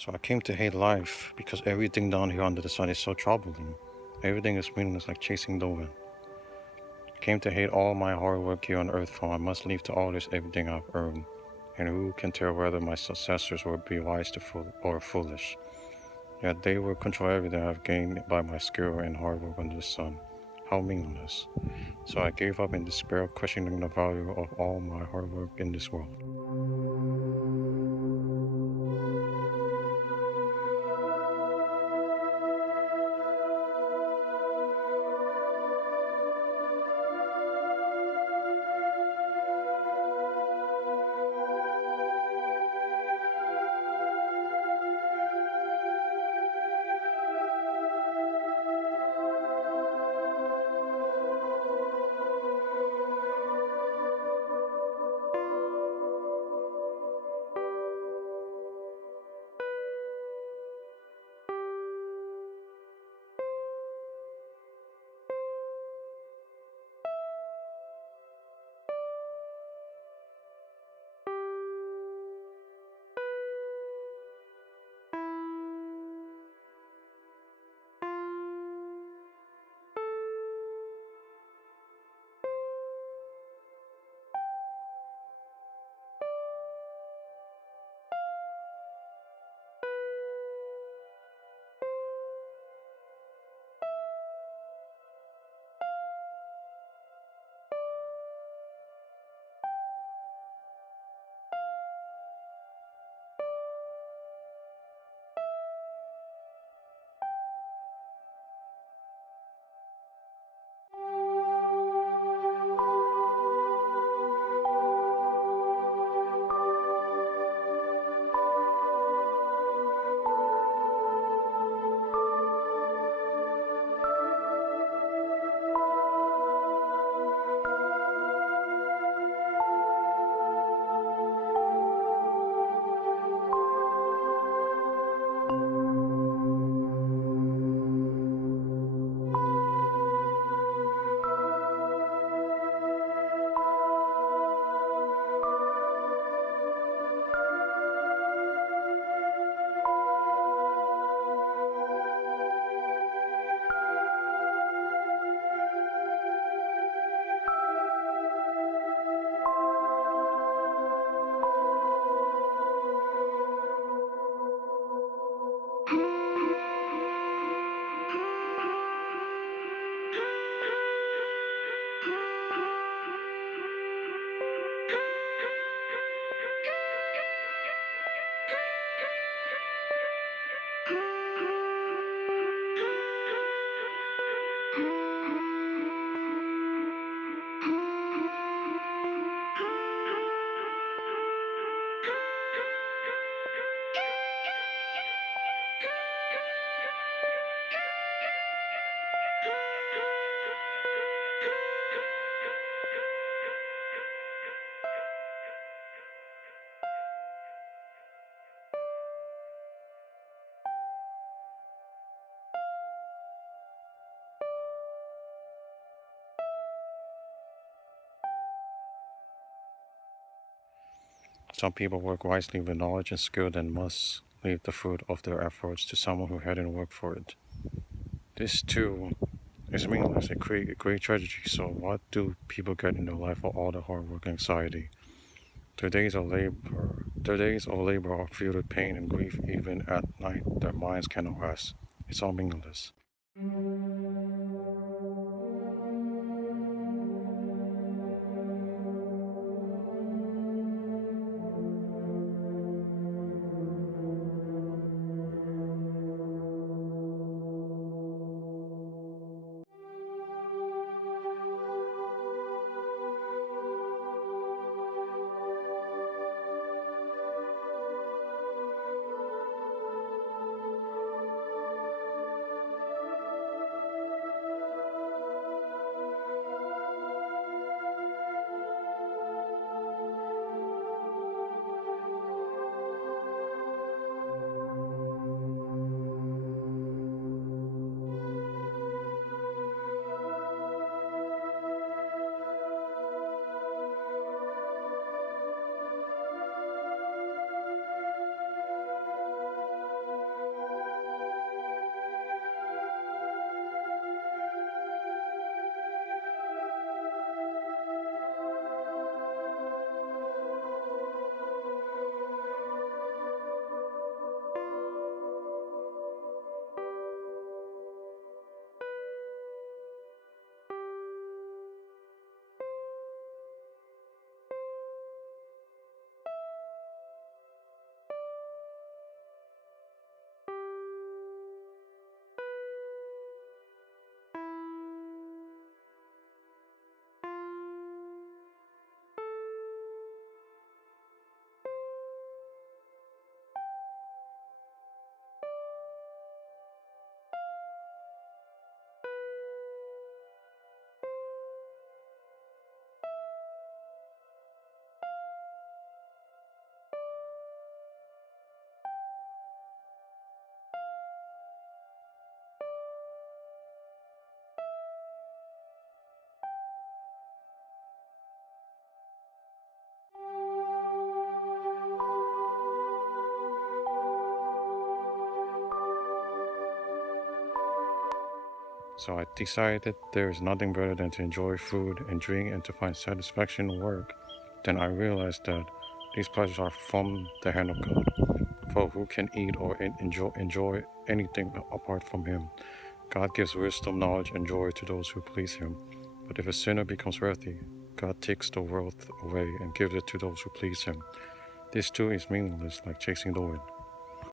So I came to hate life because everything down here under the sun is so troubling. Everything is meaningless like chasing the wind. Came to hate all my hard work here on earth, for I must leave to others everything I've earned. And who can tell whether my successors will be wise to or foolish? Yet they will control everything I've gained by my skill and hard work under the sun. How meaningless. So I gave up in despair, questioning the value of all my hard work in this world. Some people work wisely with knowledge and skill, then must leave the fruit of their efforts to someone who hadn't worked for it. This too is meaningless, a great tragedy. So what do people get in their life for all the hard work and anxiety? Their days of labor are filled with pain and grief. Even at night, their minds cannot rest. It's all meaningless. So I decided there is nothing better than to enjoy food and drink and to find satisfaction in work. Then I realized that these pleasures are from the hand of God. For who can eat or enjoy anything apart from Him? God gives wisdom, knowledge, and joy to those who please Him. But if a sinner becomes wealthy, God takes the wealth away and gives it to those who please Him. This too is meaningless, like chasing the wind.